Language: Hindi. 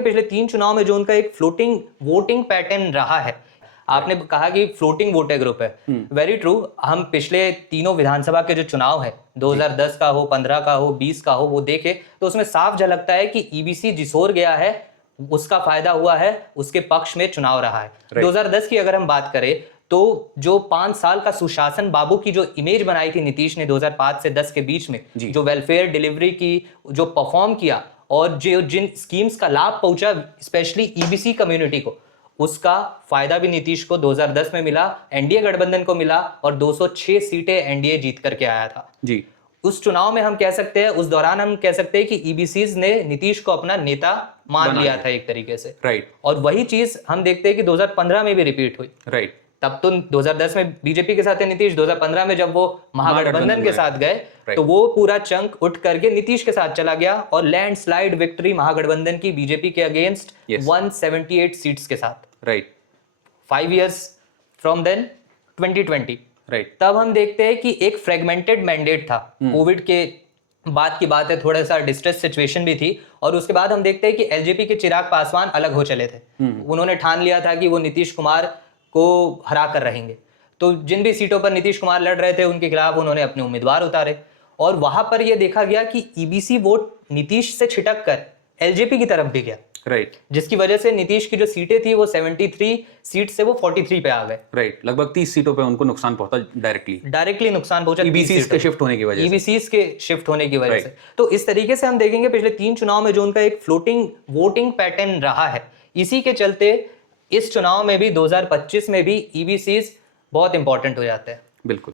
पिछले 3 चुनाव में जो उनका एक फ्लोटिंग वोटिंग पैटर्न रहा है, आपने कहा कि फ्लोटिंग वोटर ग्रुप है, वेरी ट्रू। हम पिछले तीनों विधानसभा के जो चुनाव है 2010 का हो, 15 का हो, 20 का हो, वो देखे तो उसमें साफ झलकता है कि ईबीसी जिस ओर गया है उसका फायदा हुआ है, उसके पक्ष में चुनाव रहा है। 2010 की अगर हम बात करें तो जो 5 साल का सुशासन बाबू की जो इमेज बनाई थी नीतीश ने 2005 से 10 के बीच में, जो वेलफेयर डिलीवरी की जो परफॉर्म किया और जो जिन स्कीम्स का लाभ पहुंचा स्पेशली ईबीसी कम्युनिटी को, उसका फायदा भी नीतीश को 2010 में मिला, एनडीए गठबंधन को मिला और 206 सीटें एनडीए जीत करके आया था जी। उस चुनाव में हम कह सकते हैं, उस दौरान हम कह सकते हैं कि ईबीसीज ने नीतीश को अपना नेता मान लिया था एक तरीके से, राइट। और वही चीज हम देखते हैं कि 2015 में भी रिपीट हुई, राइट। तब तो 2010 में बीजेपी के साथ है नीतीश, 2015 में जब वो महागठबंधन के साथ गए तो वो पूरा चंक उठ करके नीतीश के साथ चला गया और लैंडस्लाइड विक्ट्री महागठबंधन की बीजेपी के अगेंस्ट 178 सीट्स के साथ, right. 5 years from then 2020, right. तब हम देखते हैं कि एक फ्रेगमेंटेड मैंडेट था, कोविड के बाद की बात है, थोड़ा सा डिस्ट्रेस सिचुएशन भी थी, और उसके बाद हम देखते हैं कि एलजेपी के चिराग पासवान अलग हो चले थे। उन्होंने ठान लिया था कि वो नीतीश कुमार को हरा कर रहेंगे, तो जिन भी सीटों पर नीतीश कुमार लड़ रहे थे उनके खिलाफ उन्होंने अपने उम्मीदवार उतारे, और वहां पर यह देखा गया कि ईबीसी वोट नीतीश से छिटक कर एलजेपी की तरफ भी गया, राइट। जिसकी वजह से नीतीश की जो सीटें थी वो 73 सीट से वो 43 पे आ गए, राइट। लगभग 30 सीटों पे उनको नुकसान पहुंचा, डायरेक्टली नुकसान पहुंचा ईबीसीज के शिफ्ट होने की वजह से, ईबीसीज के शिफ्ट होने की वजह से। तो इस तरीके से हम देखेंगे पिछले 3 चुनाव में जो उनका एक फ्लोटिंग वोटिंग पैटर्न रहा है, इसी के चलते इस चुनाव में भी 2025 में भी ईबीसीज बहुत इंपॉर्टेंट हो जाते हैं। बिल्कुल।